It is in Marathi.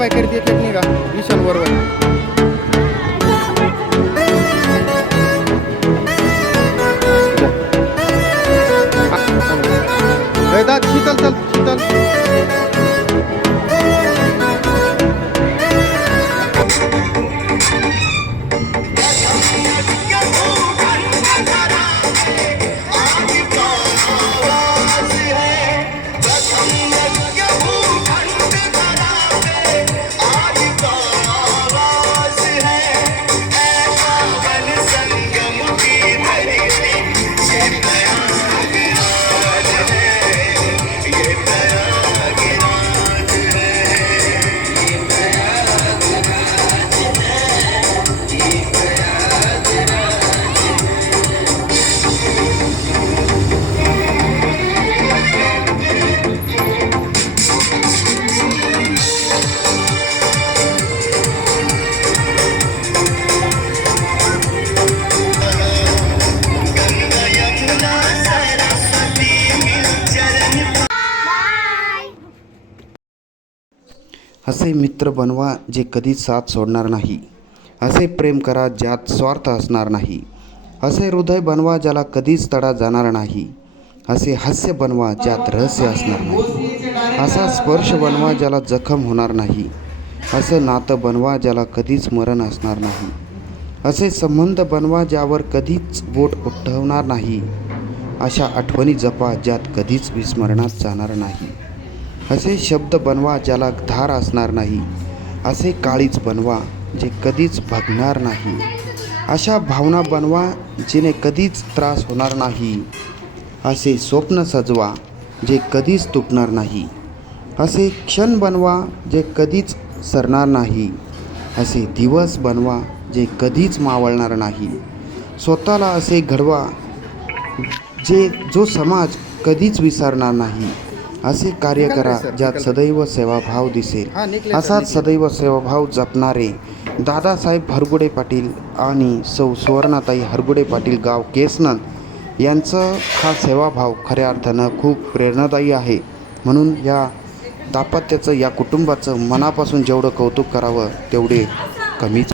बाय करते एक निघा विशाल बरोबर दादा शीतल चल शीतल असे मित्र बनवा जे कधीच साथ सोडणार नाही. असे प्रेम करा ज्यात स्वार्थ असणार नाही. असे हृदय बनवा ज्याला कधीच तडा जाणार नाही. असे हास्य बनवा ज्यात रहस्य असणार नाही. असा स्पर्श बनवा ज्याला जखम होणार नाही. असं नातं बनवा ज्याला कधीच मरण असणार नाही. असे संबंध बनवा ज्यावर कधीच बोट उठवणार नाही. अशा आठवणी जपा ज्यात कधीच विस्मरणात जाणार नाही. असे शब्द बनवा ज्याला धार असणार नाही. असे काळीज बनवा जे कधीच भगणार नाही. अशा भावना बनवा जिने कधीच त्रास होणार नाही. असे स्वप्न सजवा जे कधीच तुटणार नाही. असे क्षण बनवा जे कधीच सरणार नाही. असे दिवस बनवा जे कधीच मावळणार नाही. स्वतःला असे घडवा जो समाज कधीच विसरणार नाही. असे कार्य करा ज्यात सदैव सेवाभाव दिसेल. असाच सदैव सेवाभाव जपणारे दादासाहेब हरगुडे पाटील आणि सौ सुवर्णाताई हरगुडे पाटील गाव केसनद यांचं हा सेवाभाव खऱ्या अर्थानं खूप प्रेरणादायी आहे. म्हणून या दाम्पत्याचं या कुटुंबाचं मनापासून जेवढं कौतुक करावं तेवढे कमीच.